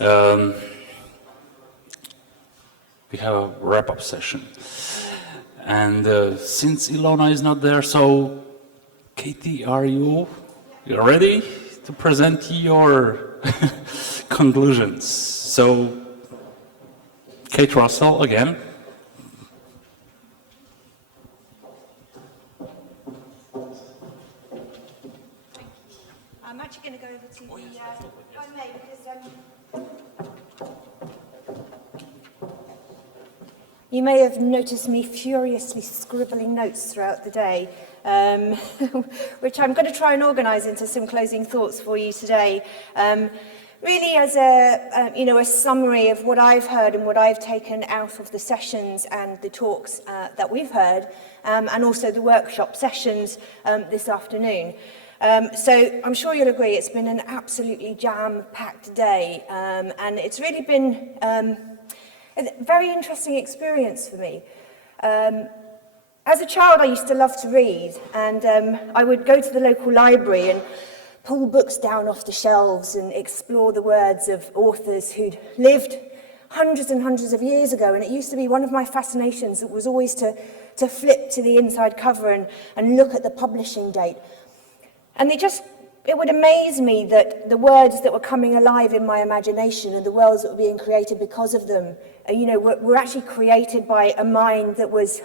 We have a wrap-up session. And since Ilona is not there, so Katie, are you ready to present your conclusions? So, Kate Russell again. I'm actually going to go over to the because you may have noticed me furiously scribbling notes throughout the day, which I'm going to try and organise into some closing thoughts for you today. Really as a summary of what I've heard and what I've taken out of the sessions and the talks that we've heard, and also the workshop sessions this afternoon. So I'm sure you'll agree it's been an absolutely jam-packed day, and it's really been a very interesting experience for me. As a child, I used to love to read, and I would go to the local library and pull books down off the shelves and explore the words of authors who'd lived hundreds and hundreds of years ago. And it used to be one of my fascinations. It was always to flip to the inside cover and look at the publishing date. And it would amaze me that the words that were coming alive in my imagination and the worlds that were being created because of them, were actually created by a mind that was,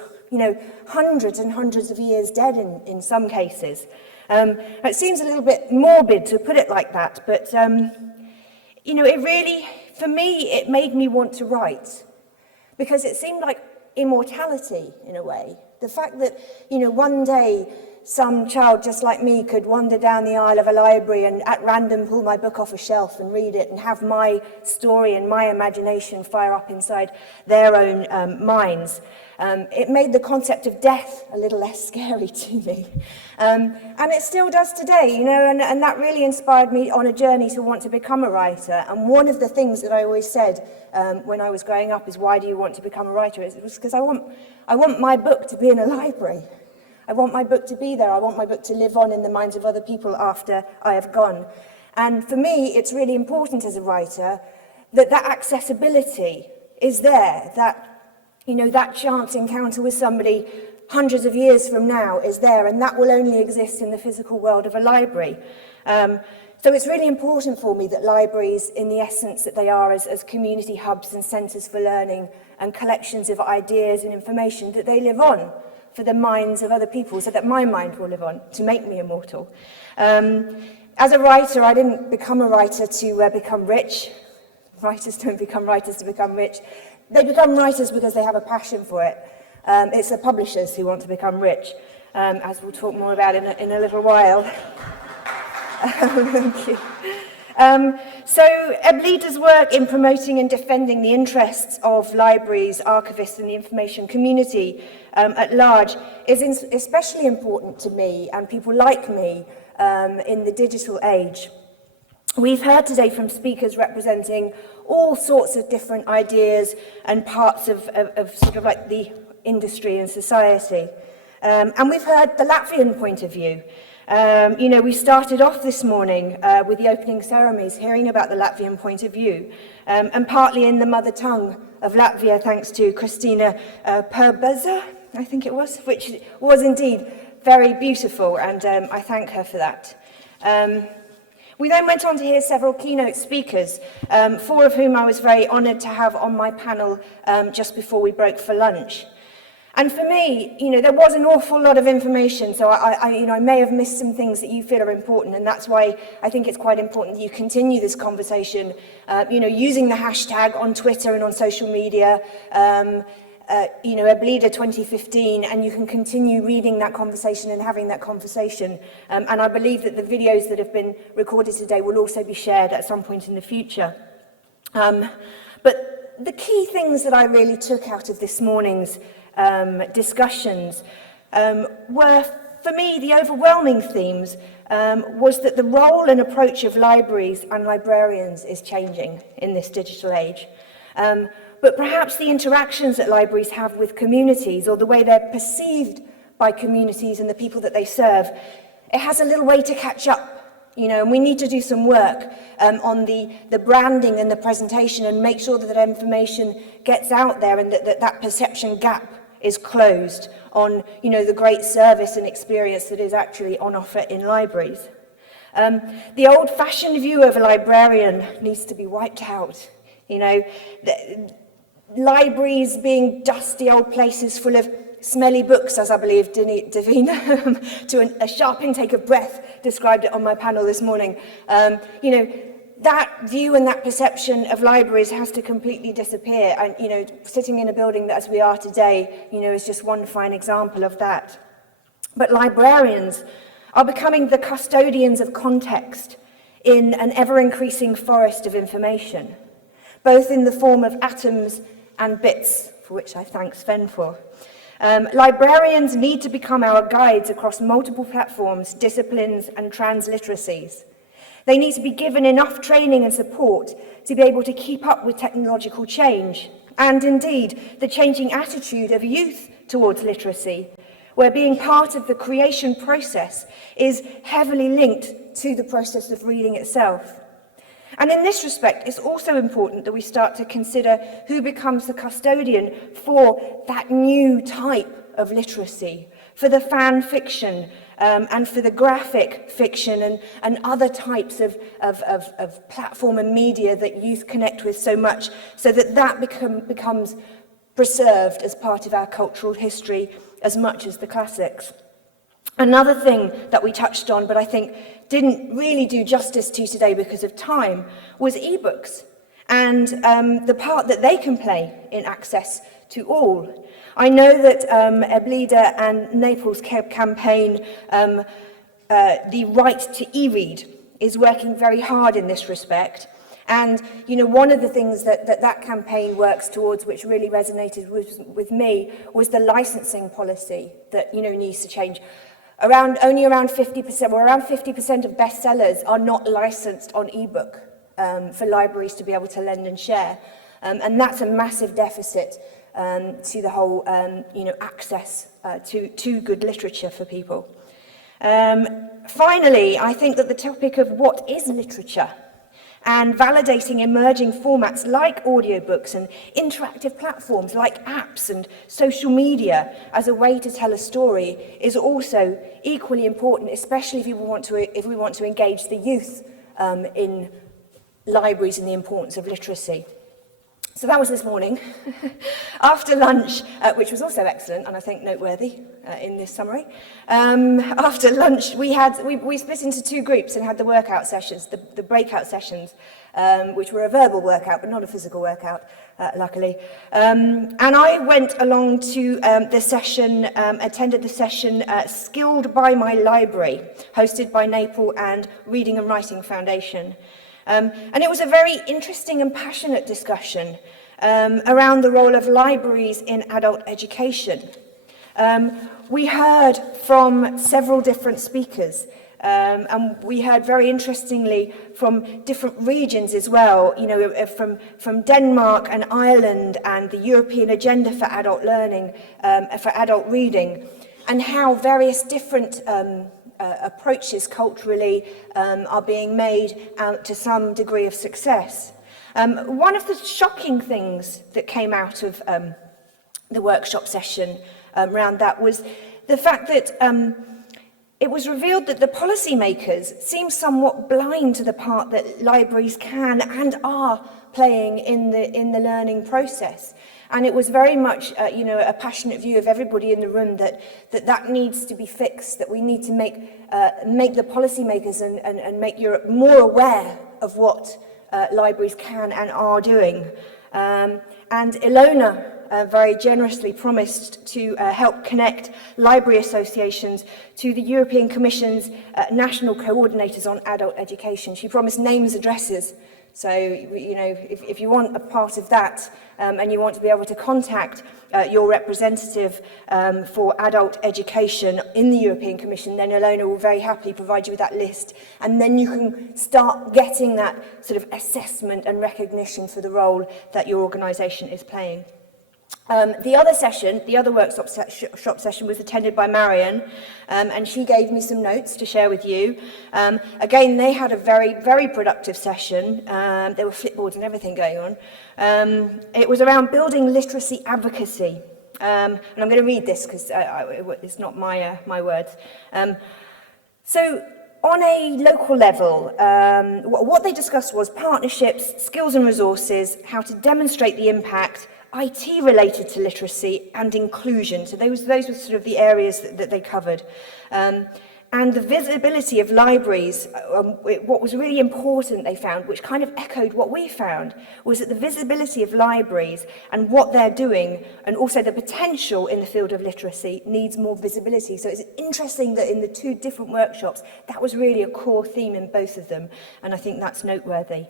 hundreds and hundreds of years dead in some cases. It seems a little bit morbid to put it like that, but, it really, for me, it made me want to write, because it seemed like immortality in a way. The fact that, one day some child just like me could wander down the aisle of a library and at random pull my book off a shelf and read it and have my story and my imagination fire up inside their own minds. It made the concept of death a little less scary to me. And it still does today, and that really inspired me on a journey to want to become a writer. And one of the things that I always said when I was growing up is, why do you want to become a writer? It was because I want my book to be in a library. I want my book to be there. I want my book to live on in the minds of other people after I have gone. And for me, it's really important as a writer that accessibility is there, that chance encounter with somebody hundreds of years from now is there, and that will only exist in the physical world of a library. So it's really important for me that libraries, in the essence that they are as community hubs and centres for learning and collections of ideas and information, that they live on for the minds of other people, so that my mind will live on, to make me immortal. As a writer, I didn't become a writer to become rich. Writers don't become writers to become rich. They become writers because they have a passion for it. It's the publishers who want to become rich, as we'll talk more about in a little while. Thank you. So EBLIDA's work in promoting and defending the interests of libraries, archivists and the information community at large is especially important to me and people like me in the digital age. We've heard today from speakers representing all sorts of different ideas and parts of sort of like the industry and society. And we've heard the Latvian point of view. We started off this morning with the opening ceremonies, hearing about the Latvian point of view, and partly in the mother tongue of Latvia, thanks to Christina Perbaza, I think it was, which was indeed very beautiful, and I thank her for that. We then went on to hear several keynote speakers, 4 of whom I was very honoured to have on my panel just before we broke for lunch. And for me, there was an awful lot of information, so I may have missed some things that you feel are important, and that's why I think it's quite important that you continue this conversation, using the hashtag on Twitter and on social media, EBLIDA 2015, and you can continue reading that conversation and having that conversation. And I believe that the videos that have been recorded today will also be shared at some point in the future. But the key things that I really took out of this morning's discussions were, for me, the overwhelming themes was that the role and approach of libraries and librarians is changing in this digital age. But perhaps the interactions that libraries have with communities, or the way they're perceived by communities and the people that they serve, it has a little way to catch up. and we need to do some work on the branding and the presentation and make sure that that information gets out there and that perception gap is closed on, the great service and experience that is actually on offer in libraries. The old-fashioned view of a librarian needs to be wiped out. Libraries being dusty old places full of smelly books, as I believe Davina, to a sharp intake of breath, described it on my panel this morning. That view and that perception of libraries has to completely disappear. And, sitting in a building that, as we are today, is just one fine example of that. But librarians are becoming the custodians of context in an ever-increasing forest of information, both in the form of atoms and bits, for which I thank Sven for. Librarians need to become our guides across multiple platforms, disciplines, and transliteracies. They need to be given enough training and support to be able to keep up with technological change, and indeed the changing attitude of youth towards literacy, where being part of the creation process is heavily linked to the process of reading itself. And in this respect, it's also important that we start to consider who becomes the custodian for that new type of literacy, for the fan fiction, and for the graphic fiction and other types of platform and media that youth connect with so much, so that becomes preserved as part of our cultural history as much as the classics. Another thing that we touched on, but I think didn't really do justice to today because of time, was ebooks and the part that they can play in access to all. I know that EBLIDA and Naples campaign, the right to e-read, is working very hard in this respect. And, one of the things that campaign works towards, which really resonated with me, was the licensing policy that, needs to change. Only around 50% of bestsellers are not licensed on ebook for libraries to be able to lend and share. And that's a massive deficit to the whole, access to good literature for people. Finally, I think that the topic of what is literature and validating emerging formats like audiobooks and interactive platforms like apps and social media as a way to tell a story is also equally important, especially if we want to engage the youth in libraries and the importance of literacy. So that was this morning. After lunch, which was also excellent and I think noteworthy in this summary, after lunch we split into two groups and had the workout sessions, the breakout sessions, which were a verbal workout but not a physical workout, luckily. And I went along to the session, attended the session Skilled by My Library, hosted by NAPLE and Reading and Writing Foundation. And it was a very interesting and passionate discussion around the role of libraries in adult education. We heard from several different speakers, and we heard very interestingly from different regions as well, from Denmark and Ireland and the European Agenda for Adult Learning, for adult reading, and how various different approaches culturally are being made to some degree of success. One of the shocking things that came out of the workshop session around that was the fact that it was revealed that the policymakers seem somewhat blind to the part that libraries can and are playing in the learning process. And it was very much, a passionate view of everybody in the room that needs to be fixed, that we need to make the policymakers and make Europe more aware of what libraries can and are doing. And Ilona very generously promised to help connect library associations to the European Commission's national coordinators on adult education. She promised names, addresses. So, if you want a part of that and you want to be able to contact your representative for adult education in the European Commission, then Ilona will very happily provide you with that list. And then you can start getting that sort of assessment and recognition for the role that your organisation is playing. The other session, the other workshop session was attended by Marion, and she gave me some notes to share with you. Again, they had a very, very productive session. There were flipboards and everything going on. It was around building literacy advocacy. And I'm going to read this because it's not my words. So, on a local level, what they discussed was partnerships, skills and resources, how to demonstrate the impact, IT related to literacy and inclusion. So those were sort of the areas that they covered. And the visibility of libraries, what was really important they found, which kind of echoed what we found, was that the visibility of libraries and what they're doing, and also the potential in the field of literacy, needs more visibility. So it's interesting that in the two different workshops, that was really a core theme in both of them, and I think that's noteworthy.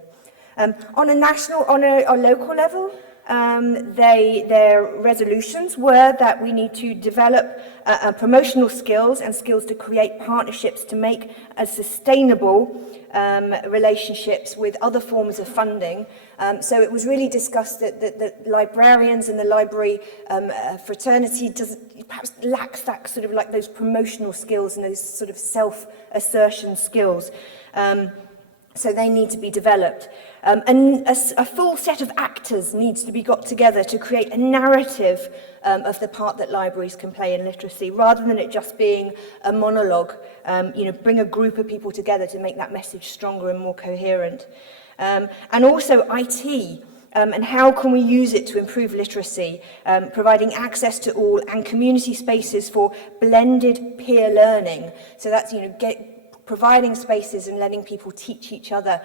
On a local level, their resolutions were that we need to develop promotional skills and skills to create partnerships to make sustainable relationships with other forms of funding. So it was really discussed that librarians and the library fraternity perhaps lacks that sort of like those promotional skills and those sort of self-assertion skills. So they need to be developed. And a full set of actors needs to be got together to create a narrative of the part that libraries can play in literacy, rather than it just being a monologue. Bring a group of people together to make that message stronger and more coherent. And also IT. And how can we use it to improve literacy, providing access to all and community spaces for blended peer learning. So that's, providing spaces and letting people teach each other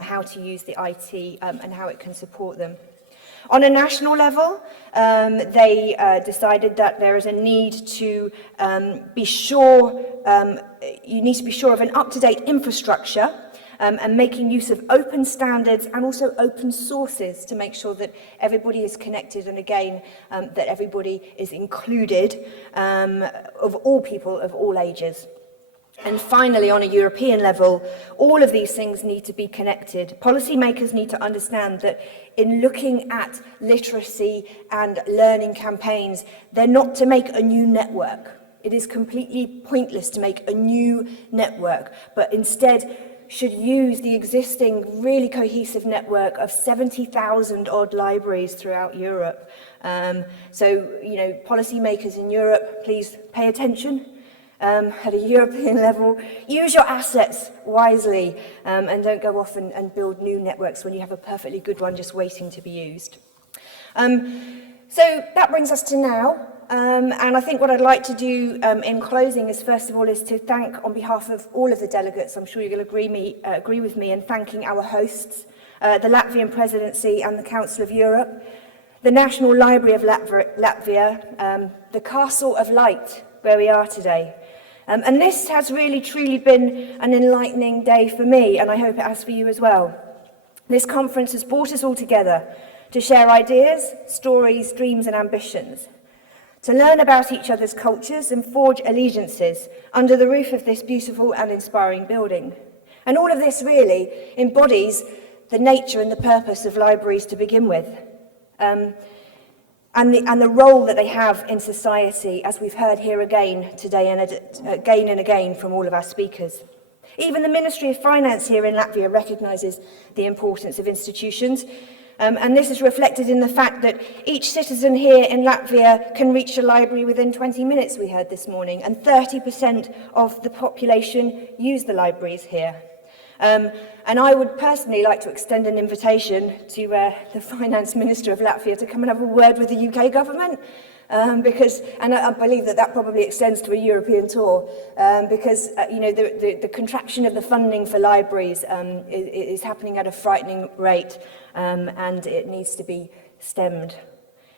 how to use the IT and how it can support them. On a national level, they decided that there is a need to be sure, you need to be sure of an up-to-date infrastructure and making use of open standards and also open sources to make sure that everybody is connected and again, that everybody is included of all people of all ages. And finally, on a European level, all of these things need to be connected. Policymakers need to understand that in looking at literacy and learning campaigns, they're not to make a new network. It is completely pointless to make a new network, but instead should use the existing really cohesive network of 70,000 odd libraries throughout Europe. So, policymakers in Europe, please pay attention. At a European level, use your assets wisely and don't go off and build new networks when you have a perfectly good one just waiting to be used. So that brings us to now, and I think what I'd like to do in closing is first of all is to thank on behalf of all of the delegates, I'm sure you're going to agree with me in thanking our hosts, the Latvian Presidency and the Council of Europe, the National Library of Latvia, the Castle of Light where we are today. And this has really truly been an enlightening day for me, and I hope it has for you as well. This conference has brought us all together to share ideas, stories, dreams and ambitions, to learn about each other's cultures and forge allegiances under the roof of this beautiful and inspiring building. And all of this really embodies the nature and the purpose of libraries to begin with. And the role that they have in society, as we've heard here again today and again from all of our speakers. Even the Ministry of Finance here in Latvia recognises the importance of institutions, and this is reflected in the fact that each citizen here in Latvia can reach a library within 20 minutes, we heard this morning, and 30% of the population use the libraries here. And I would personally like to extend an invitation to the Finance Minister of Latvia to come and have a word with the UK government, because, and I believe that probably extends to a European tour, because the contraction of the funding for libraries is happening at a frightening rate, and it needs to be stemmed.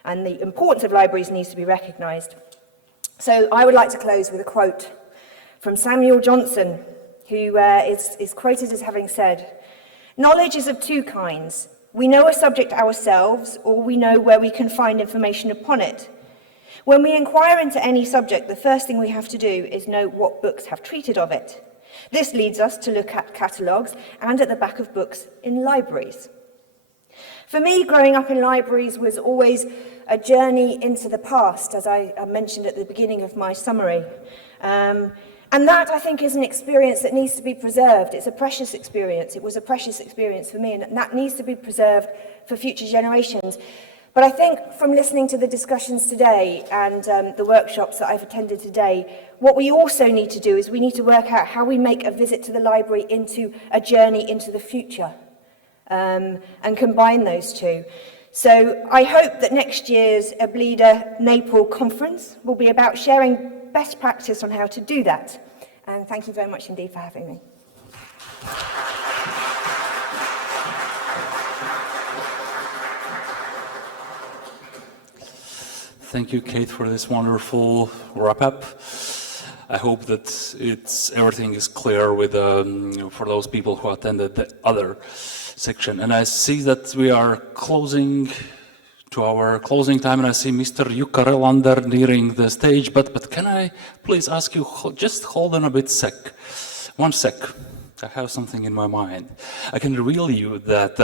And the importance of libraries needs to be recognised. So I would like to close with a quote from Samuel Johnson, who is quoted as having said, "Knowledge is of two kinds. We know a subject ourselves, or we know where we can find information upon it. When we inquire into any subject, the first thing we have to do is know what books have treated of it. This leads us to look at catalogues and at the back of books in libraries. For me, growing up in libraries was always a journey into the past, as I mentioned at the beginning of my summary. And that, I think, is an experience that needs to be preserved. It's a precious experience. It was a precious experience for me, and that needs to be preserved for future generations. But I think from listening to the discussions today and the workshops that I've attended today, what we also need to do is we need to work out how we make a visit to the library into a journey into the future, and combine those two. So I hope that next year's EBLIDA-NAPLE conference will be about sharing best practice on how to do that. And thank you very much indeed for having me. Thank you, Kate, for this wonderful wrap-up. I hope that everything is clear with for those people who attended the other section. And I see that we are closing to our closing time, and I see Mr. Jukka Relander nearing the stage, but can I please ask you, just hold on a bit one sec. I have something in my mind. I can reveal you that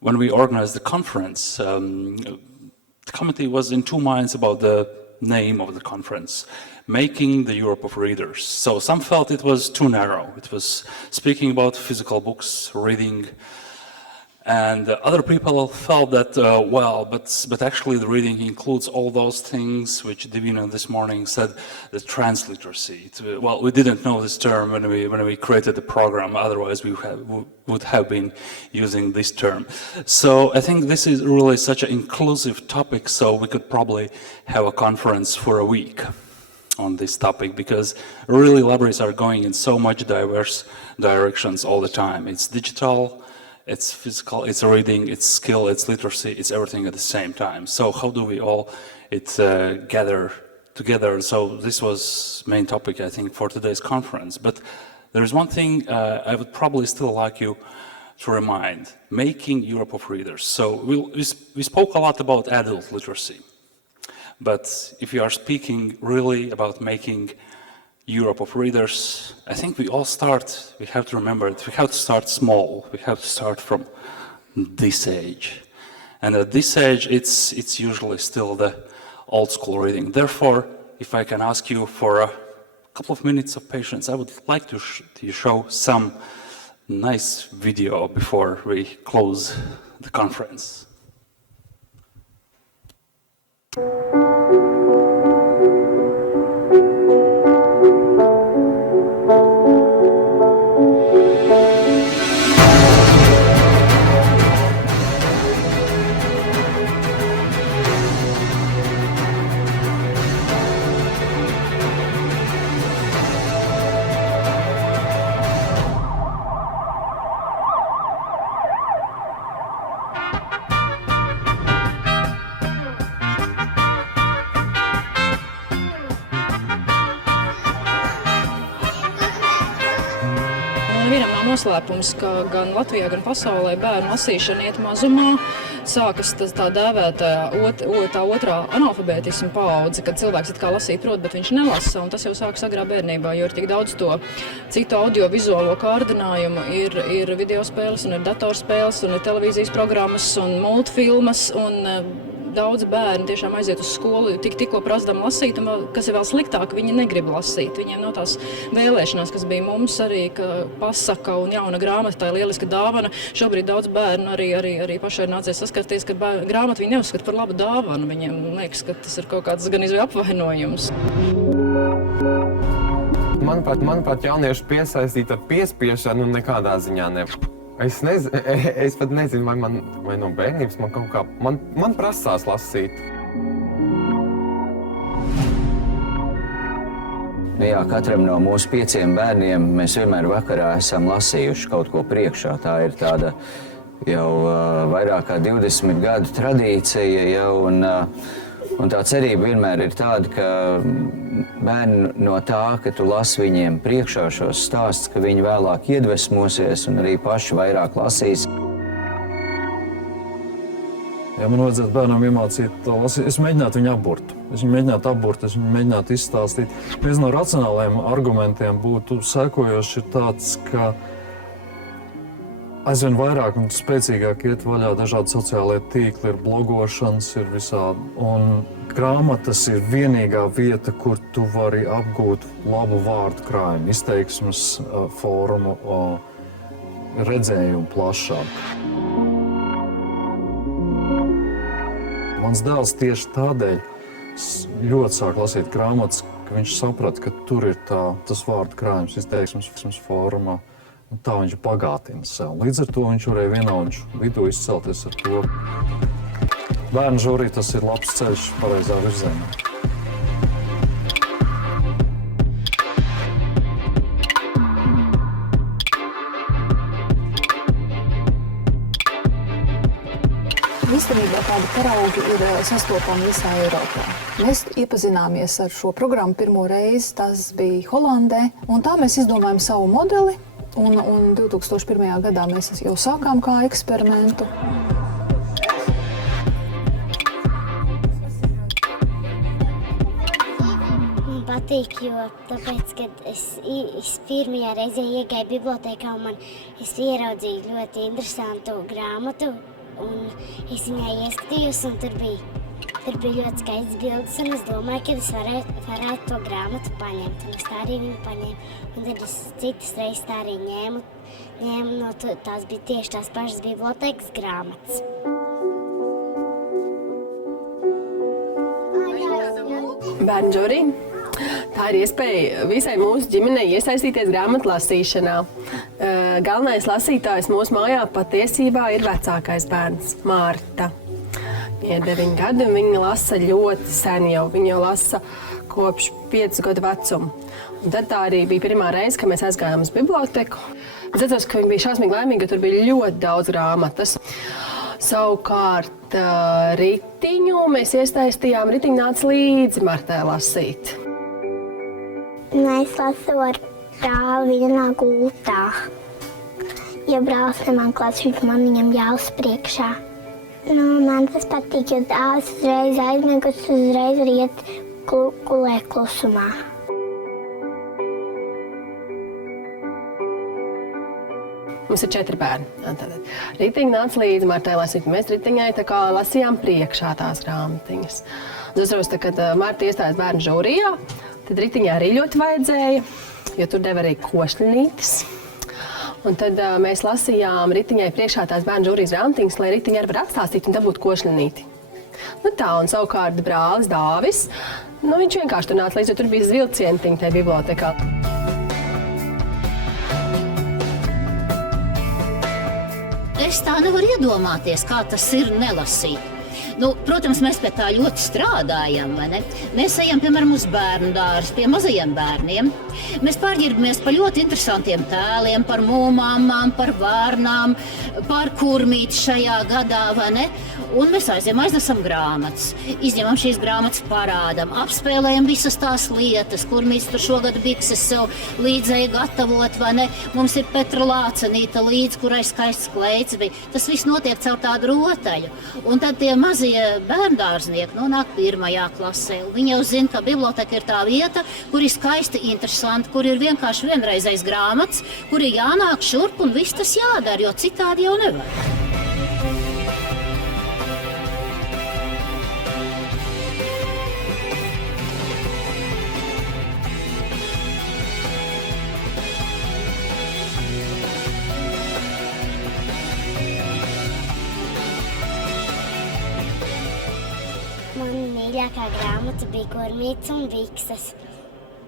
when we organized the conference, the committee was in two minds about the name of the conference, Making the Europe of Readers. So some felt it was too narrow. It was speaking about physical books, reading, and other people felt that, but actually the reading includes all those things which Divina this morning said, the transliteracy. We didn't know this term when we created the program, otherwise we would have been using this term. So I think this is really such an inclusive topic, so we could probably have a conference for a week on this topic, because really libraries are going in so much diverse directions all the time. It's digital, it's physical, it's reading, it's skill, it's literacy, it's everything at the same time. So how do we all gather together? So this was main topic, I think, for today's conference. But there is one thing I would probably still like you to remind, Making Europe of Readers. So we spoke a lot about adult literacy. But if you are speaking really about making Europe of Readers, I think we have to remember that we have to start small. We have to start from this age. And at this age, it's usually still the old school reading. Therefore, if I can ask you for a couple of minutes of patience, I would like to show some nice video before we close the conference. Noslēpums, ka gan Latvijā, gan pasaulē bērnu lasīšana iet mazumā. Sākas tā dēvētā otrā analfabētisma paudze, kad cilvēks it kā lasīt prot, bet viņš nelasa, un tas jau sākas agrā bērnībā, jo ir tik daudz to citu audiovizuālo kārdinājumu, ir videospēles, un ir datorspēles, un ir televīzijas programmas, un multfilmas, un daudz bērni tiešām aiziet uz skolu tikko prasdam lasīt, un kas ir vēl sliktāk, viņi negrib lasīt. Viņiem nav tās vēlēšanās, kas bija mums arī, ka pasaka un jauna grāmata, tā ir lieliska dāvana. Šobrīd daudz bērnu arī pašai nācies saskarties, ka grāmatu viņi neuzskata par labu dāvanu. Viņiem liekas, ka tas ir kaut kāds gan izvēl apvainojums. Manuprāt, jaunieši piesaistīt ar piespiešanu nekādā ziņā nevar. Es pat nezinu, vai no bērnības man kaut kā, man prasās lasīt. Jā, katram no mūsu 5 bērniem mēs vienmēr vakarā esam lasījuši kaut ko priekšā. Tā ir tāda jau vairāk kā 20 gadu tradīcija jau, un tā cerība vienmēr ir tāda, ka bērni no tā, ka tu lasi viņiem priekšā šos stāstus, ka viņi vēlāk iedvesmosies un arī paši vairāk lasīs. Ja man vajadzētu bērnam iemācīt to lasīt, es mēģinātu viņu apburt. Es viņu mēģinātu izstāstīt. Viens no racionālajiem argumentiem būtu sekojoši tāds, ka aizvien vairāk un spēcīgāk iet vaļā dažādi sociālie tīkli, ir blogošanas, ir visādi. Un grāmatas ir vienīgā vieta, kur tu vari apgūt labu vārdu krājumu, izteiksmes formu, redzējumu plašāk. Mans dēls tieši tādēļ ļoti sāk lasīt grāmatas, ka viņš saprata, ka tur ir tas vārdu krājums, izteiksmes formā. Un tā viņš bagātina sev. Līdz ar to viņš varēja vienaudžu vidū izcelties ar to. Bērnu žūrī tas ir labs ceļš pareizā virzienā. Īstenībā tādi paraugi ir sastopami visā Eiropā. Mēs iepazināmies ar šo programmu pirmo reizi, tas bija Holandē, un tā mēs izdomājam savu modeli, un 2001. gadā mēs jau sākām kā eksperimentu. Man patīk, jo tāpēc, kad es pirmajā reizē iegāju bibliotēkā un es ieraudzīju ļoti interesantu grāmatu, un es viņai ieskatījos, un tur bija ļoti skaists bildes, un es domāju, ka es varētu to grāmatu paņemt, un es tā arī viņu paņēmu. Un tad es citas reizes tā arī ņēmu no tās bija tieši tās pašas bibliotēkas grāmatas. Bērnu žūrī. Tā ir iespēja visai mūsu ģimenei iesaistīties grāmatu lasīšanā. Galvenais lasītājs mūsu mājā patiesībā ir vecākais bērns, Mārta. Viņai ir 9 gadi, un viņa lasa ļoti sen jau. Viņa jau lasa kopš 5 gadu vecuma. Un tad tā arī bija pirmā reize, kad mēs aizgājām uz biblioteku. Es atceros, ka viņa bija šausmīgi laimīga, jo tur bija ļoti daudz grāmatas. Savukārt ritiņu mēs iesaistījām, ritiņu nāca līdzi Martai lasīt. Es lasu ar brāli vienā gultā. Ja brālis neman klasīt, man viņam jālas priekšā. Man tas patīk, jo dēls uzreiz aizmiegus, uzreiz var iet gulēt klusumā. Mums ir 4 bērni. Ritiņi nāca līdzi Martai lasīt. Mēs ritiņai tā kā lasījām priekšā tās grāmatiņas. Es atceros, kad Marta iestājās bērnu žūrijā, tad ritiņai arī ļoti vajadzēja, jo tur deva arī košļinītes. Un tad mēs lasījām ritiņai priekšā tās bērnu žūrijas grāmatiņas, lai ritiņai arī var atstāstīt un dabūt košļinīti. Tā, un savukārt brālis Dāvis, viņš vienkārši tur nāca līdzi, jo tur bija zvilcientiņi tajā bibliotekā. Es tā nevaru iedomāties, kā tas ir nelasīt. Protams, mēs pie tā ļoti strādājam, vai ne? Mēs ejam, piemēram, uz bērnu dārzu pie mazajiem bērniem. Mēs pārģirbamies par ļoti interesantiem tēliem, par mūmāmām, par vārnām, par kurmīti šajā gadā, vai ne? Un mēs aiznesam grāmatas, izņemam šīs grāmatas, parādam, apspēlējam visas tās lietas, kurmītis tur šogad bikses sev līdzēja gatavot, vai ne? Mums ir Petra Lācenīta līdz, kurai skaists kleids bija. Tas viss notiek caur tādu rotaļu. Un tad tie mazie bērndārznieki nonāk 1. klasē. Viņi jau zina, ka biblioteka ir tā vieta, kur ir skaisti interesanti, kur ir vienkārši vienreizais grāmatas, kur ir jānāk šurp un viss tas jādara, jo citādi jau nevar. Mana mīļākā grāmata bija Kurmītis un Vikses.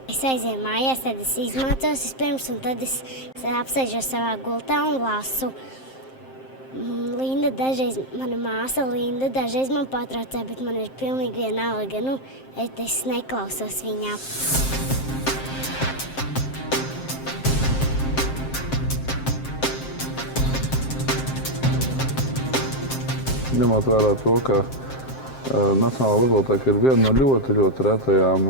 Es aizēju mājās, tad es izmācos vispirms, un tad es apsēžos savā gultā un lasu. Mana māsa Linda dažreiz man patraucē, bet man ir pilnīgi vienalga. Es neklausos viņā. Ņemot vērā to, ka Nacionālā biblioteka ir viena no ļoti, ļoti retajām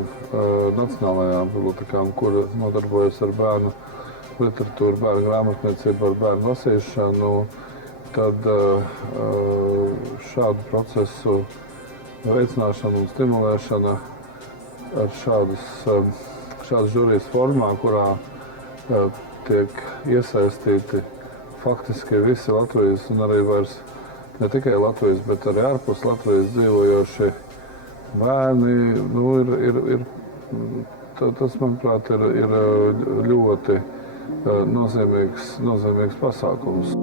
nacionālajām bibliotekām, kur nodarbojas ar bērnu literatūru, bērnu grāmatniecību, ar bērnu lasīšanu, tad šādu procesu veicināšana un stimulēšana ar šādas žūrijas formā, kurā tiek iesaistīti faktiski visi Latvijas un arī vairs ne tikai Latvijas, bet arī ārpus Latvijas dzīvojošie bērni, tas, manuprāt, ir ļoti nozīmīgs pasākums.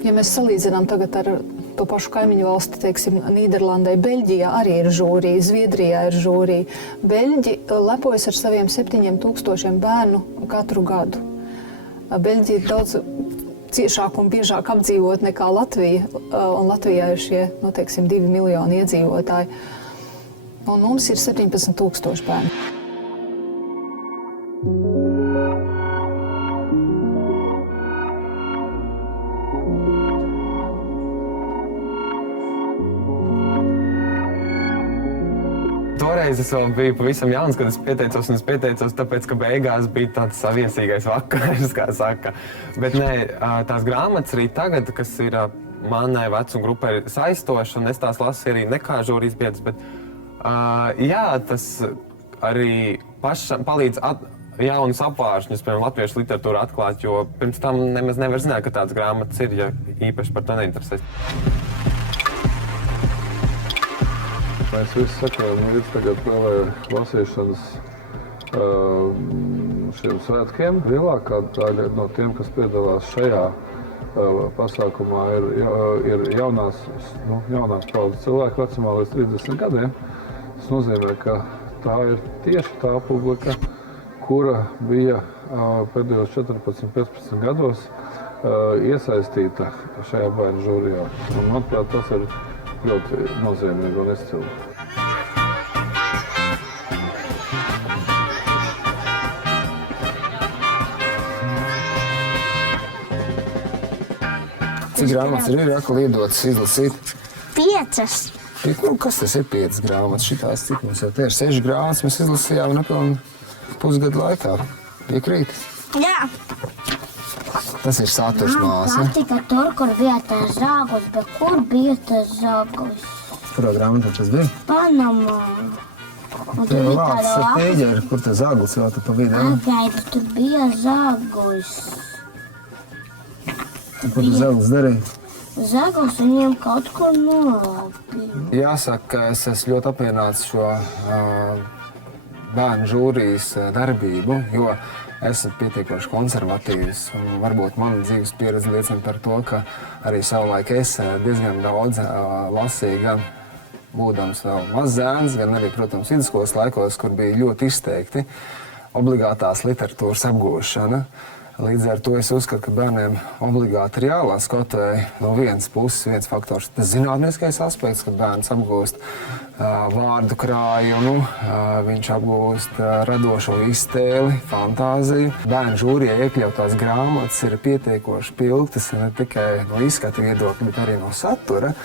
Ja mēs salīdzinām tagad ar to pašu kaimiņu valsti, teiksim, Nīderlandē, Beļģijā arī ir žūrija, Zviedrijā ir žūrija. Beļģi lepojas ar saviem 7000 bērnu katru gadu. Beļģija ir daudz ciešāk un biežāk apdzīvot nekā Latvija, un Latvijā ir šie, teiksim, 2 miljoni iedzīvotāji. Un mums ir 17 000 bērnu. Toreiz es vēl biju pavisam jauns, kad es pieteicos, tāpēc, ka beigās bija tāds saviesīgais vakars, kā saka. Bet nē, tās grāmatas arī tagad, kas ir manai vecuma grupai saistošas, un es tās lasu arī ne kā žūrijas biedrs, bet jā, tas arī pašam palīdz jaunus apvāršņus, piemēram, latviešu literatūru atklāt, jo pirms tam nemaz nevar zināt, ka tādas grāmatas ir, ja īpaši par to neinteresēs. Mēs visi sakojam līdz tagad lasīšanas šiem svētkiem. Lielākā daļa no tiem, kas piedalās šajā pasākumā, ir jaunās paudzes cilvēki vecumā līdz 30 gadiem. Tas nozīmē, ka tā ir tieši tā publika, kura bija pēdējos 14-15 gados iesaistīta šajā bērnu žūrijā. Un, manuprāt, tas ir ļoti nozīmīgi un izcili. Cik grāmatas ir liedotas izlasīt? 5. Kas tas ir 5 grāmatas? Šitās cik mums jau te ir 6 grāmatas, mēs izlasījām nepilnu pusgadu laikā. Piekrīt? Jā. Tas ir saturs māsa. Man patika tur, kur bija tas zāgulis, bet kur bija tas zāgulis? Kurā grāmatā tas bija? Panamā. Tur ir vārds ar pēģeri, kur tas zāgulis vēl tu pa vidu? Agaidi, tur bija zāgulis. Ko tu zāgulis darīja? Zāgulis viņiem kaut kur nolāpīja. Jāsaka, ka es esmu ļoti apvienāts šo bērnu žūrijas darbību, jo esmu pietiekoši konservatīvs, un varbūt mana dzīves pieredze liecina par to, ka arī savulaik es diezgan daudz lasīju, gan būdams vēl mazs zēns, gan arī, protams, vidusskolas laikos, kur bija ļoti izteikti obligātās literatūras apgūšana. Līdz ar to es uzskatu, ka bērniem obligāti ir jālasa kaut vai no vienas puses viens faktors. Tas zinātniskais aspekts, kad bērns apgūst vārdu krājumu, viņš apgūst radošo iztēli, fantāziju. Bērnu žūrijā iekļautās grāmatas ir pietiekoši pilgtas ne tikai no izskata viedokļa, bet arī no satura.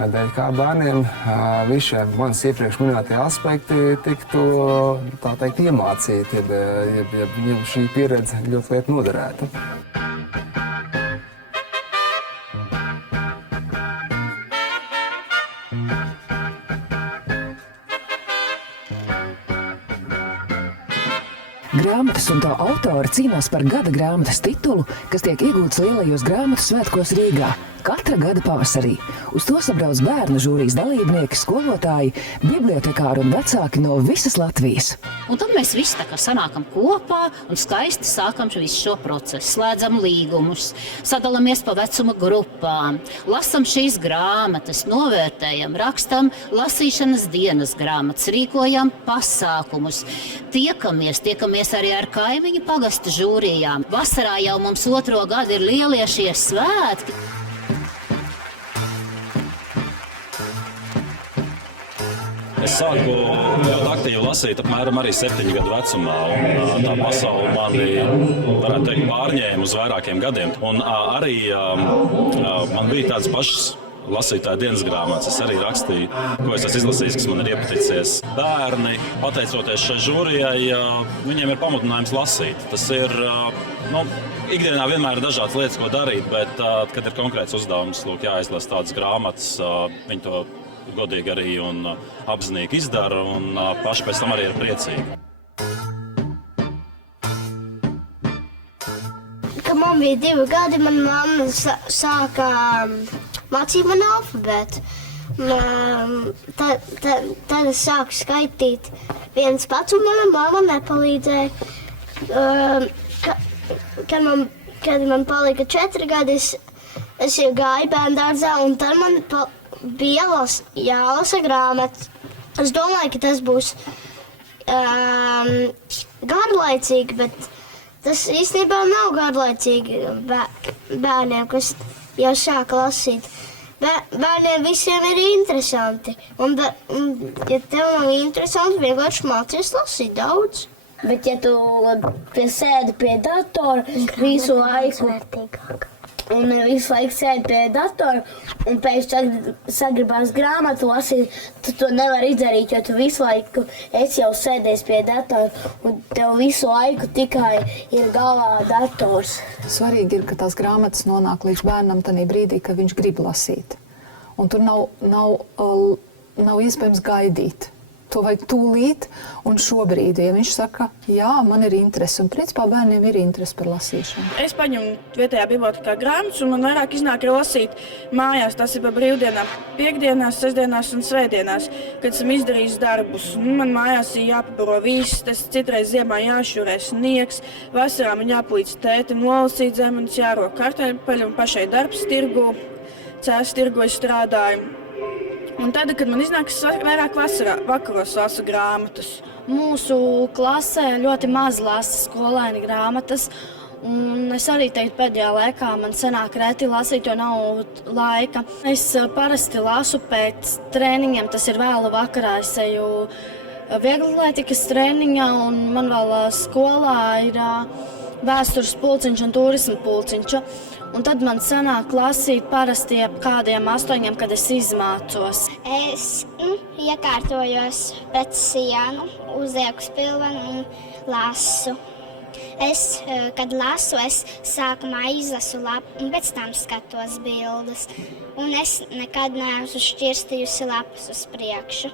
Dēļ kā bērniem visi šie manis iepriekš minētie aspekti tiktu, tā teikt, iemācīti, ja viņiem šī pieredze ļoti lieti noderētu. Grāmatas un tā autori cīnās par gada grāmatas titulu, kas tiek iegūts lielajos grāmatu svētkos Rīgā katra gada pavasarī. Uz to sabrauc bērnu žūrijas dalībnieki, skolotāji, bibliotekāri un vecāki no visas Latvijas. Un tad mēs visi tā kā sanākam kopā un skaisti sākam visu šo procesu. Slēdzam līgumus, sadalamies pa vecuma grupām, lasam šīs grāmatas, novērtējam, rakstam lasīšanas dienas grāmatas, rīkojam pasākumus, tiekamies arī ar kaimiņu pagasta žūrijām. Vasarā jau mums 2. gadu ir lielie šie svētki. Es sāku ļoti aktīvi lasīt apmēram arī 7 gadu vecumā, un tā pasaule mani, varētu teikt, pārņēma uz vairākiem gadiem. Un arī man bija tādas pašas lasītāja dienas grāmatas. Es arī rakstīju, ko es esmu izlasījis, kas man ir iepaticies. Bērni, pateicoties šai žūrijai, viņiem ir pamudinājums lasīt. Tas ir, ikdienā vienmēr ir dažādas lietas, ko darīt, bet, kad ir konkrēts uzdevums, jāizlasa tādas grāmatas, viņi to godīgi arī un apzinīgi izdara, un paši pēc tam arī ir priecīgi. Kad man bija 2 gadi, man mamma sāka mācīt man alfabētu. Tad es sāku skaitīt viens pats, un mana mamma nepalīdzēja. Kad man palika 4 gadi, es jau gāju bērndārzā, un tad man bija jālasa grāmatas. Es domāju, ka tas būs garlaicīgi, bet tas īstenībā nav garlaicīgi bērniem, kas jau sāka lasīt. Bērniem visiem ir interesanti, un ja tev nav interesanti, vienkārši mācies lasīt daudz. Bet ja tu sēdi pie datora visu laiku, sēdi pie datora un pēc sagribās grāmatu lasīt, tu to nevar izdarīt, jo tu visu laiku esi jau sēdies pie datora un tev visu laiku tikai ir galvā dators. Svarīgi ir, ka tās grāmatas nonāk līdz bērnam tajā brīdī, kad viņš grib lasīt. Un tur nav iespējams gaidīt. To vajag tūlīt un šobrīd, ja viņš saka, jā, man ir interese, un principā bērniem ir interese par lasīšanu. Es paņemu vietējā bibliotekā grāmatas, un man vairāk iznāk ir lasīt mājās, tas ir pa brīvdienām, piekdienās, sestdienās un svētdienās, kad esam izdarījis darbus. Man mājās ir jāpabaro viss, tas citreiz ziemā jāšurē sniegs, vasarā man jāpalīdz tētim nolasīt zemenes, jārok kartupeļi un pašai darbs tirgu, cēs tirgu es strādāju. Un tad, kad man iznāk, es vairāk vakaros lasu grāmatas. Mūsu klasē ļoti maz lasa skolēni grāmatas. Un es arī teiktu, pēdējā laikā man sanāk reti lasīt, jo nav laika. Es parasti lasu pēc treniņiem, tas ir vēlu vakarā. Es eju vieglatlētikas treniņā, un man vēl skolā ir vēstures pulciņš un turisma pulciņš. Un tad man sanāk lasīt parasti ap kādiem 8, kad es izmācos. Es iekārtojos pēc sienu, uzlieku spilvenu un lasu. Kad lasu, es sākumā izlasu lapu un pēc tam skatos bildes. Un es nekad neesmu šķirstījusi lapas uz priekšu,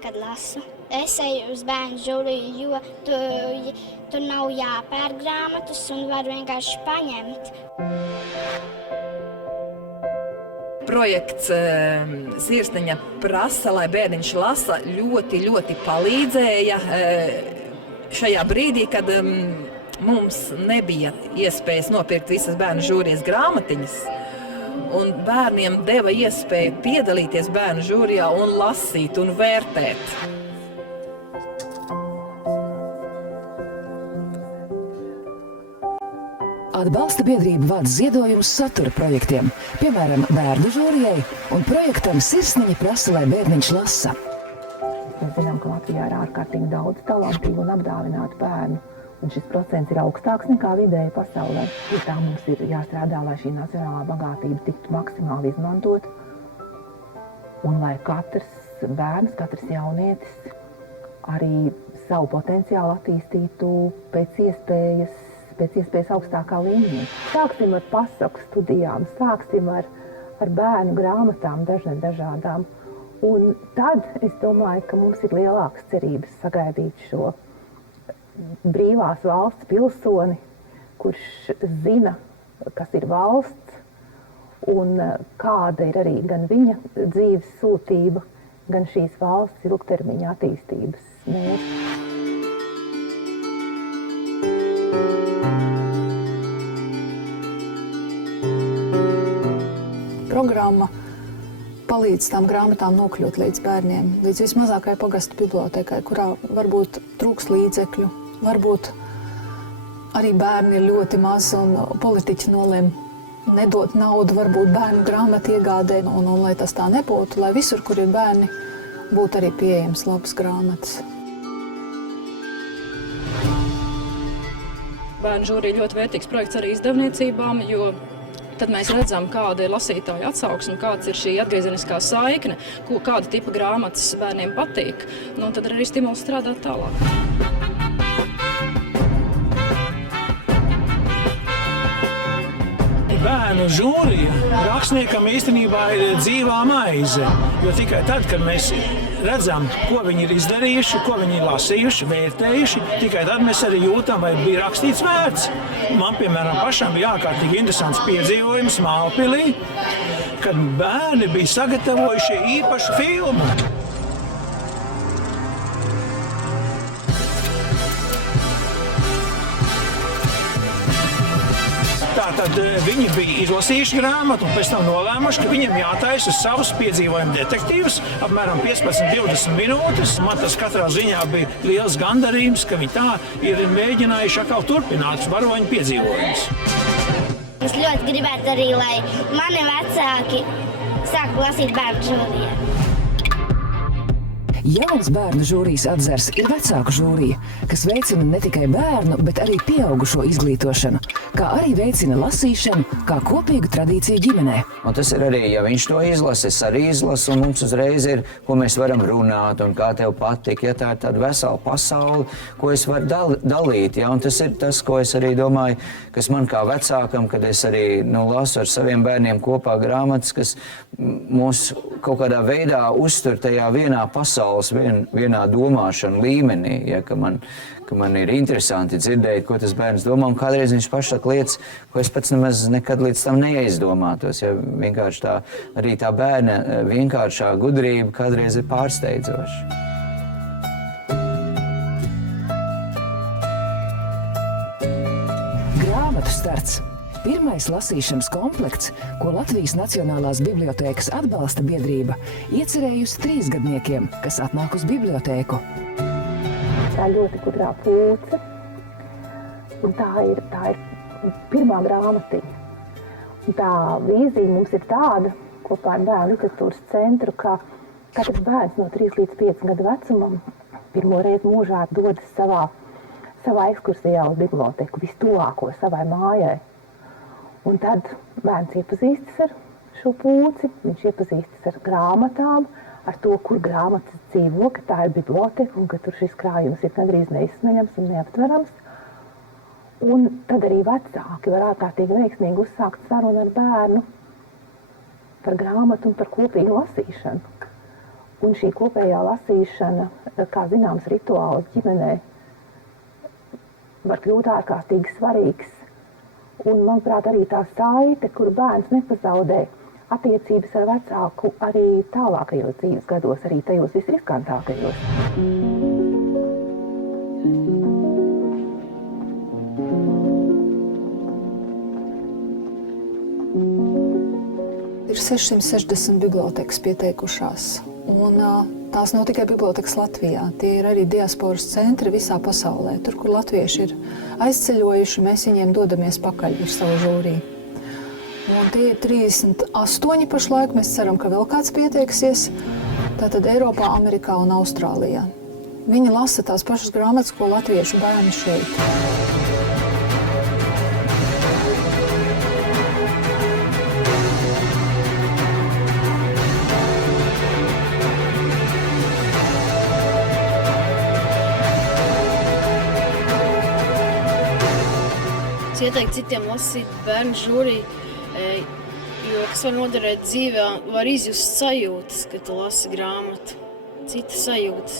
kad lasu. Es eju uz bērnu žūriju, jo tur nav jāpērk grāmatas un var vienkārši paņemt. Projekts Sirsniņa prasa, lai bērniņš lasa, ļoti, ļoti palīdzēja šajā brīdī, kad mums nebija iespējas nopirkt visas bērnu žūrijas grāmatiņas. Un bērniem deva iespēju piedalīties bērnu žūrijā un lasīt un vērtēt. Atbalsta biedrība vāc ziedojumus satura projektiem, piemēram, bērnu žūrijai un projektam Sirsniņa prasa, lai bērniņš lasa. Mēs zinām, ka Latvijā ir ārkārtīgi daudz talantīgu un apdāvinātu bērnu, un šis procents ir augstāks nekā vidēji pasaulē. Pie tā mums ir jāstrādā, lai šī nacionālā bagātība tiktu maksimāli izmantot, un lai katrs bērns, katrs jaunietis arī savu potenciālu attīstītu pēc iespējas augstākā līmenī. Sāksim ar pasaku studijām, sāksim ar bērnu grāmatām dažādām. Un tad es domāju, ka mums ir lielākas cerības sagaidīt šo brīvās valsts pilsoni, kurš zina, kas ir valsts un kāda ir arī gan viņa dzīves sūtība, gan šīs valsts ilgtermiņa attīstības mērķi. Programma palīdz tām grāmatām nokļūt līdz bērniem, līdz vismazākajai pagastu bibliotekai, kurā varbūt trūks līdzekļu, varbūt arī bērni ir ļoti maz un politiķi nolem nedot naudu varbūt bērnu grāmatu iegādē, un lai tas tā nebūtu, lai visur, kur ir bērni, būtu arī pieejams labas grāmatas. Bērnu žūrija ļoti vērtīgs projekts arī izdevniecībām, jo tad mēs redzam, kāda ir lasītāja atsauksme, kāds ir šī atgriezeniskā saikne, kāda tipa grāmatas bērniem patīk. Nu, tad arī stimuls strādāt tālāk. bērnu žūrija rakstniekam īstenībā ir dzīvā maize. Jo tikai tad, kad mēs redzam, ko viņi ir izdarījuši, ko viņi ir lasījuši, vērtējuši, tikai tad mēs arī jūtam, vai bija rakstīts vērts. Man, piemēram, pašam bija ārkārtīgi interesants piedzīvojums Mālpilī, kad bērni bija sagatavojuši īpašu filmu. Tātad viņi bija izlasījuši grāmatu un pēc tam nolēmuši, ka viņiem jātaisa savus piedzīvojumu detektīvus, apmēram 15-20 minūtes. Man tas katrā ziņā bija liels gandarījums, ka viņi tā ir mēģinājuši atkal turpināt varoņu piedzīvojumus. Es ļoti gribētu arī, lai mani vecāki sāktu lasīt bērnu žūrijā. Jauns bērnu žūrijas atzars ir vecāku žūrija, kas veicina ne tikai bērnu, bet arī pieaugušo izglītošanu, kā arī veicina lasīšanu kā kopīgu tradīciju ģimenē. Un tas ir arī, ja viņš to izlasa, es arī izlasu, un mums uzreiz ir, ko mēs varam runāt, un kā tev patīk, ja tā ir tāda vesela pasaule, ko es varu dalīt, ja, un tas ir tas, ko es arī domāju, kas man kā vecākam, kad es arī lasu ar saviem bērniem kopā grāmatas, kas mūs kaut kādā veidā uztur tajā vienā pasaules, vienā domāšana līmenī, ja, ka man ir interesanti dzirdēt, ko tas bērns domā, un kādreiz viņš pašsaka lietas, ko es pats nemaz nekad līdz tam neizdomātos. Ja, vienkārši arī tā bērna vienkāršā gudrība kādreiz ir pārsteidzoša. Grāmatu starts. Pirmais lasīšanas komplekts, ko Latvijas Nacionālās bibliotēkas atbalsta biedrība, iecerējusi 3-gadniekiem, kas atnāk uz bibliotēku. Tā ir ļoti gudrā pūce, un tā ir pirmā grāmatiņa. Un tā vīzija mums ir tāda, kopā ar Bērnu literatūras centru, ka katrs bērns no 3 līdz 5 gadu vecumam pirmo reizi mūžā dodas savā ekskursijā uz biblioteku, vistuvāko savai mājai. Un tad bērns iepazīstas ar šo pūci, viņš iepazīstas ar grāmatām, ar to, kur grāmatas dzīvo, ka tā ir biblioteka un ka tur šis krājums ir gandrīz neizsmeļams un neaptverams. Un tad arī vecāki var ārkārtīgi veiksmīgi uzsākt sarunu ar bērnu par grāmatu un par kopīgu lasīšanu. Un šī kopējā lasīšana, kā zināms, rituāls ģimenē var kļūt ārkārtīgi svarīgs. Un, manuprāt, arī tā saite, kur bērns nepazaudē attiecības ar vecāku arī tālākajos dzīves gados, arī tajos visriskantākajos. Ir 660 bibliotekas pieteikušās, un tās nav tikai bibliotekas Latvijā, tie ir arī diasporas centri visā pasaulē. Tur, kur latvieši ir aizceļojuši, mēs viņiem dodamies pakaļ ar savu žūriju. Un tie ir 38 pašlaik, mēs ceram, ka vēl kāds pieteiksies. Tātad Eiropā, Amerikā un Austrālijā. Viņi lasa tās pašas grāmatas, ko latviešu bērni šeit. Es ieteiktu citiem lasīt bērnu žūriju, jo kas var noderēt dzīvē, var izjust sajūtas, kad tu lasi grāmatu, citas sajūtas.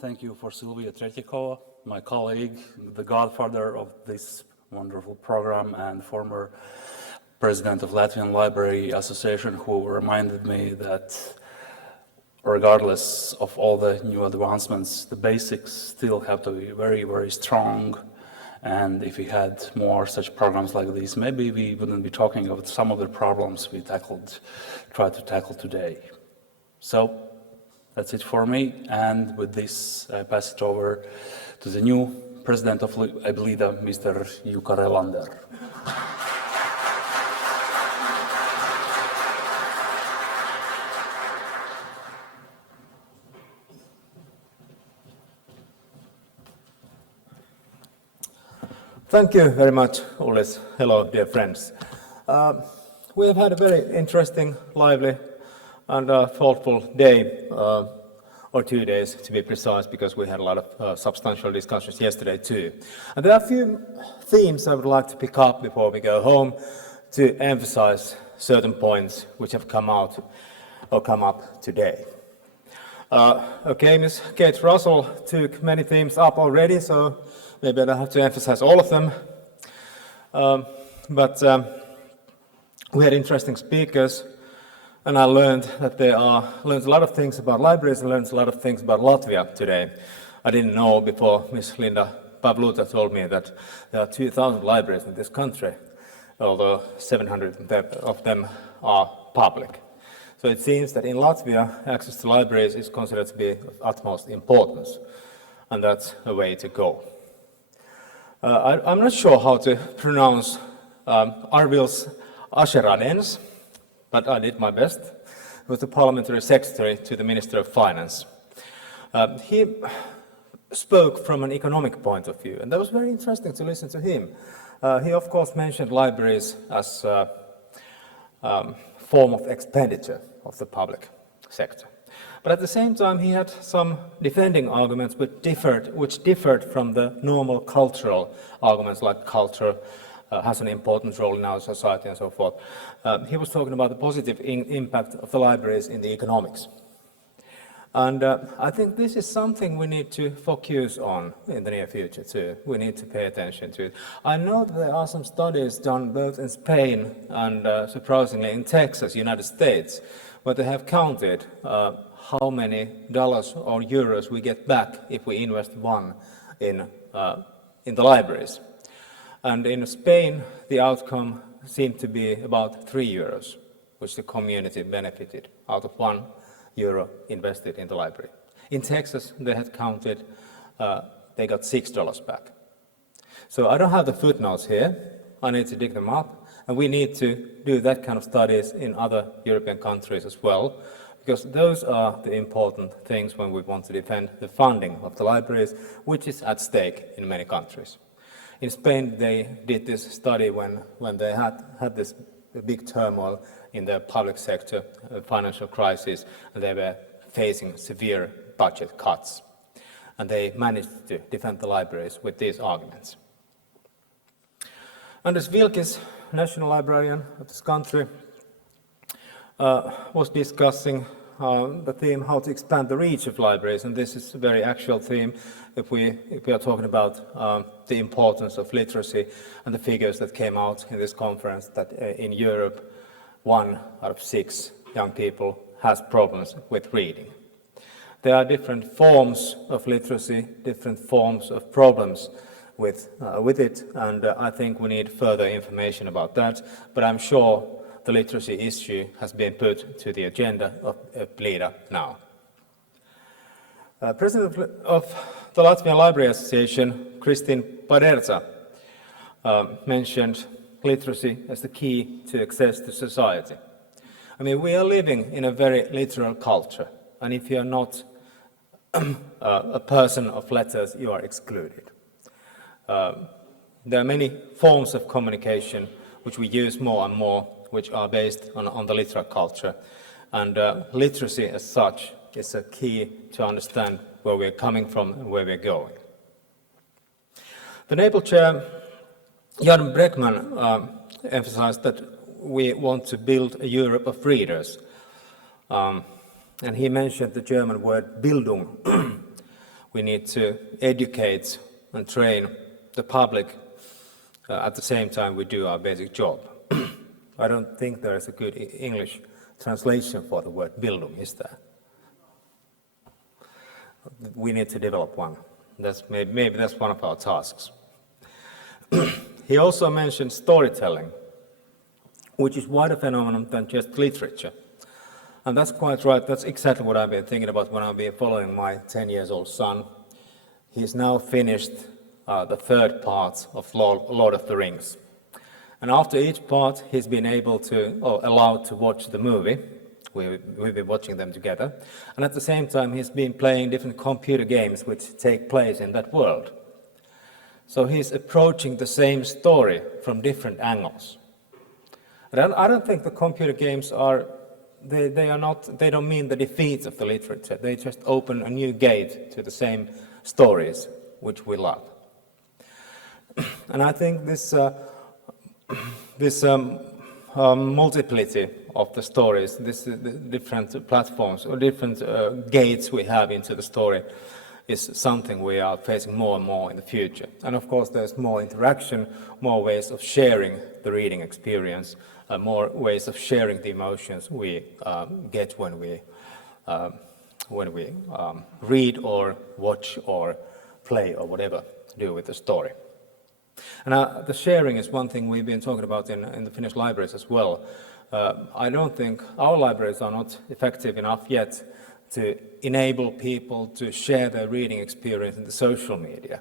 Thank you for Silvija Tretikova, my colleague, the godfather of this wonderful program and former president of Latvian Library Association, who reminded me that regardless of all the new advancements, the basics still have to be very, very strong. And if we had more such programs like these, maybe we wouldn't be talking about some of the problems we tried to tackle today. So that's it for me. And with this, I pass it over to the new president of EBLIDA, Mr. Jukka Relander. Thank you very much, Uldis. Hello, dear friends. We have had a very interesting, lively, and thoughtful day, or 2 days to be precise, because we had a lot of substantial discussions yesterday too. And there are a few themes I would like to pick up before we go home to emphasize certain points which have come out or come up today. Okay, Ms. Kate Russell took many themes up already, so maybe I don't have to emphasize all of them. But we had interesting speakers, and I learned a lot of things about libraries and learned a lot of things about Latvia today. I didn't know before Ms. Linda Pavluta told me that there are 2,000 libraries in this country, although 700 of them are public. So it seems that in Latvia, access to libraries is considered to be of utmost importance, and that's a way to go. I'm not sure how to pronounce Arvils Asheradens, but I did my best. He was the parliamentary secretary to the Minister of Finance. He spoke from an economic point of view, and that was very interesting to listen to him. He, of course, mentioned libraries as a form of expenditure of the public sector. But at the same time, he had some defending arguments which differed from the normal cultural arguments, like culture has an important role in our society and so forth. He was talking about the positive impact of the libraries in the economics. And I think this is something we need to focus on in the near future too. We need to pay attention to it. I know that there are some studies done both in Spain and surprisingly in Texas, United States, where they have counted how many dollars or euros we get back if we invest one in the libraries. And in Spain, the outcome seemed to be about 3 euros, which the community benefited out of €1 invested in the library. In Texas, they had counted, they got $6 back. So I don't have the footnotes here. I need to dig them up. And we need to do that kind of studies in other European countries as well, because those are the important things when we want to defend the funding of the libraries, which is at stake in many countries. In Spain, they did this study when they had this big turmoil in the public sector, financial crisis, and they were facing severe budget cuts. And they managed to defend the libraries with these arguments. Anders Wilkes, national librarian of this country, was discussing the theme how to expand the reach of libraries, and this is a very actual theme if we are talking about the importance of literacy and the figures that came out in this conference that in Europe 1 out of 6 young people has problems with reading. There are different forms of literacy, different forms of problems with it, and I think we need further information about that, but I'm sure the literacy issue has been put to the agenda of EBLIDA now. President of the Latvian Library Association, Kristīna Paderza, mentioned literacy as the key to access to society. I mean, we are living in a very literal culture, and if you are not a person of letters, you are excluded. There are many forms of communication which we use more and more, which are based on the literal culture. And literacy as such is a key to understand where we're coming from and where we're going. The NAPLE chair, Jan Bregman, emphasized that we want to build a Europe of readers. And he mentioned the German word Bildung. We need to educate and train the public at the same time we do our basic job. I don't think there is a good English translation for the word Bildung, is there? We need to develop one. Maybe that's one of our tasks. He also mentioned storytelling, which is wider phenomenon than just literature. And that's quite right. That's exactly what I've been thinking about when I've been following my 10-year-old son. He's now finished the 3rd part of Lord of the Rings. And after each part, he's been allowed to watch the movie. We've been watching them together. And at the same time, he's been playing different computer games which take place in that world. So he's approaching the same story from different angles. And I don't think the computer games are, they don't mean the defeat of the literature. They just open a new gate to the same stories which we love. And I think this multiplicity of the stories, the different platforms or different gates we have into the story is something we are facing more and more in the future. And of course there's more interaction, more ways of sharing the reading experience, more ways of sharing the emotions we get when we read or watch or play or whatever do with the story. And the sharing is one thing we've been talking about in the Finnish libraries as well. I don't think our libraries are not effective enough yet to enable people to share their reading experience in the social media.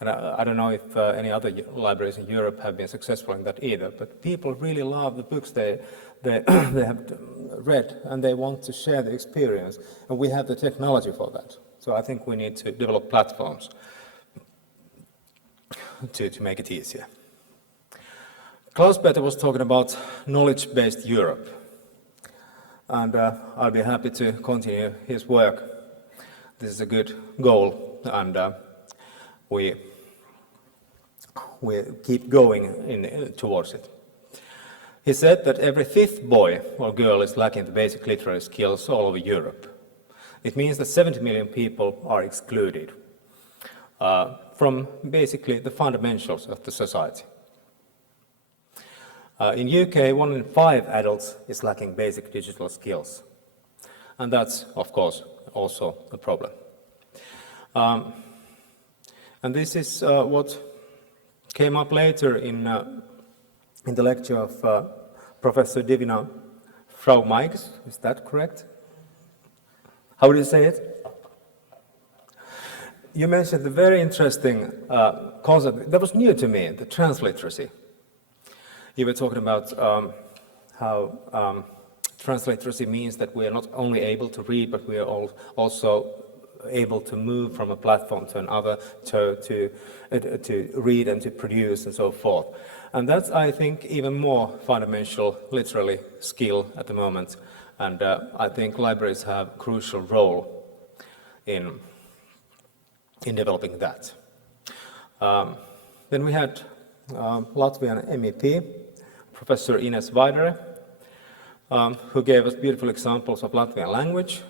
And I don't know if any other libraries in Europe have been successful in that either, but people really love the books they have read and they want to share the experience, and we have the technology for that. So I think we need to develop platforms to make it easier. Klaus-Peter was talking about knowledge-based Europe, and I'll be happy to continue his work. This is a good goal, and we keep going towards it. He said that every fifth boy or girl is lacking the basic literary skills all over Europe. It means that 70 million people are excluded from basically the fundamentals of the society. In UK, 1 in 5 adults is lacking basic digital skills. And that's, of course, also a problem. And this is what came up later in the lecture of Professor Divina Frau-Meigs. Is that correct? How do you say it? You mentioned the very interesting concept that was new to me, the transliteracy. You were talking about how transliteracy means that we are not only able to read, but we are also able to move from a platform to another, to read and to produce and so forth. And that's, I think, even more fundamental literary skill at the moment. And I think libraries have a crucial role in developing that. Then we had Latvian MEP, Professor Ines Vaidere, who gave us beautiful examples of Latvian language.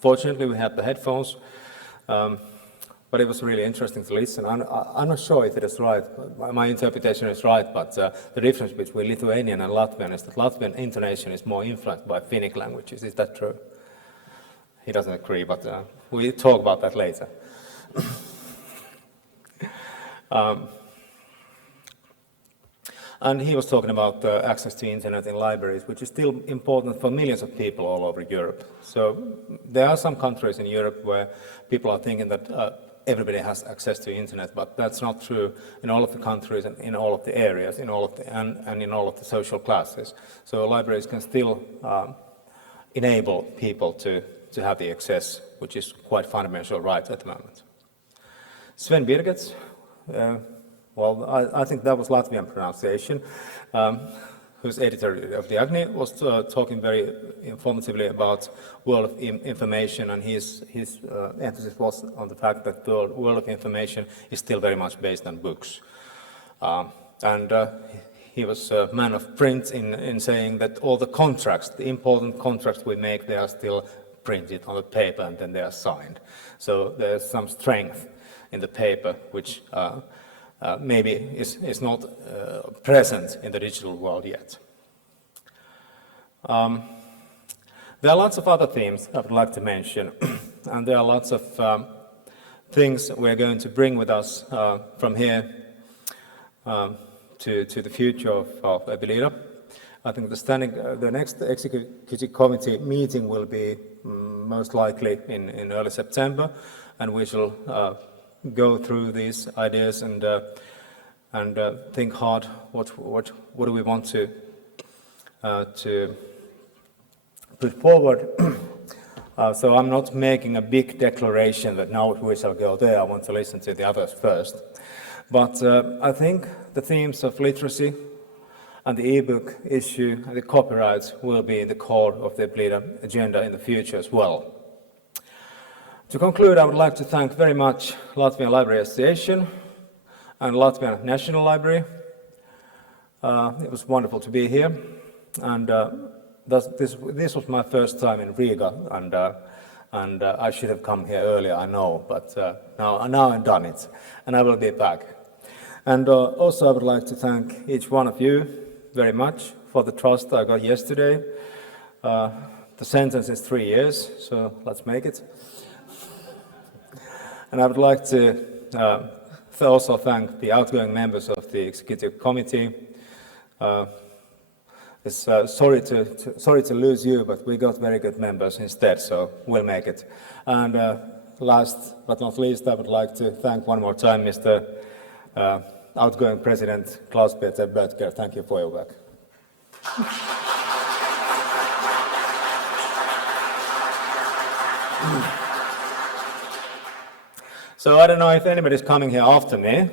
Fortunately, we had the headphones, but it was really interesting to listen. I'm not sure if it is right, my interpretation is right, but the difference between Lithuanian and Latvian is that Latvian intonation is more influenced by Finnic languages. Is that true? He doesn't agree, but we'll talk about that later. And he was talking about access to internet in libraries, which is still important for millions of people all over Europe. So there are some countries in Europe where people are thinking that everybody has access to internet, but that's not true in all of the countries and in all of the areas, and in all of the social classes. So libraries can still enable people to have the access, which is quite fundamental right at the moment. Sven Birgets, well, I think that was Latvian pronunciation, who's editor of the Agni, was talking very informatively about world of information, and his emphasis was on the fact that the world of information is still very much based on books. And he was a man of print in saying that all the contracts, the important contracts we make, they are still printed on the paper and then they are signed. So there's some strength in the paper which maybe is not present in the digital world yet. There are lots of other themes I would like to mention, and there are lots of things we're going to bring with us from here to the future of EBLIDA. I think the next executive committee meeting will be most likely in early September, and we shall go through these ideas and think hard what do we want to put forward. So I'm not making a big declaration that now we shall go there. I want to listen to the others first. But I think the themes of literacy and the e-book issue and the copyrights will be in the core of the EBLIDA agenda in the future as well. To conclude, I would like to thank very much Latvian Library Association and Latvian National Library. It was wonderful to be here, and this was my first time in Riga, and I should have come here earlier, I know, but now I've done it, and I will be back. And also I would like to thank each one of you very much for the trust I got yesterday. The sentence is 3 years, so let's make it. And I would like to also thank the outgoing members of the Executive Committee. Sorry to lose you, but we got very good members instead, so we'll make it. And last but not least, I would like to thank one more time Mr. Outgoing President Klaus-Peter Böttger. Thank you for your work. So I don't know if anybody's coming here after me,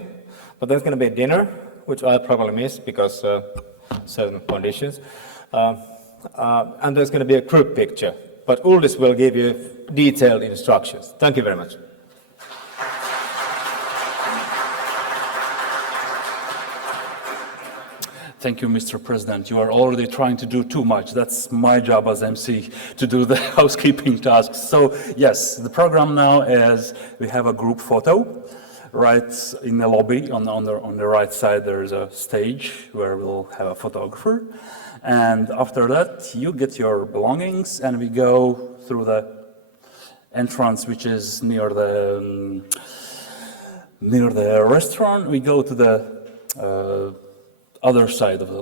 but there's going to be dinner, which I'll probably miss because certain conditions. And there's going to be a group picture, but Uldis will give you detailed instructions. Thank you very much. Thank you, Mr. President. You are already trying to do too much. That's my job as MC, to do the housekeeping tasks. So yes, the program now is we have a group photo right in the lobby. On the right side, there is a stage where we'll have a photographer. And after that, you get your belongings and we go through the entrance, which is near the restaurant. We go to the other side of the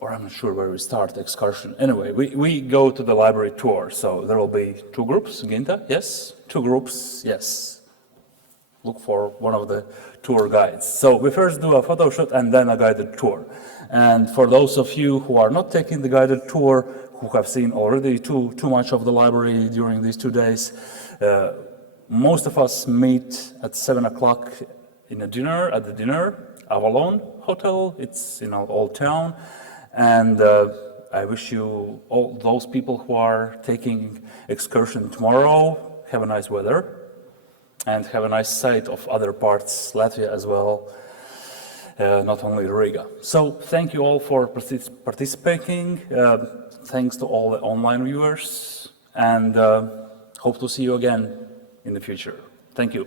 or I'm not sure where we start the excursion. Anyway, we go to the library tour. So there will be 2 groups. Ginta, yes? 2 groups, yes. Look for one of the tour guides. So we first do a photo shoot and then a guided tour. And for those of you who are not taking the guided tour, who have seen already too much of the library during these 2 days, most of us meet at 7 o'clock at the dinner, Avalon Hotel. It's in our old town. And I wish you, all those people who are taking excursion tomorrow, have a nice weather and have a nice sight of other parts, Latvia as well, not only Riga. So thank you all for participating. Thanks to all the online viewers, and hope to see you again in the future. Thank you.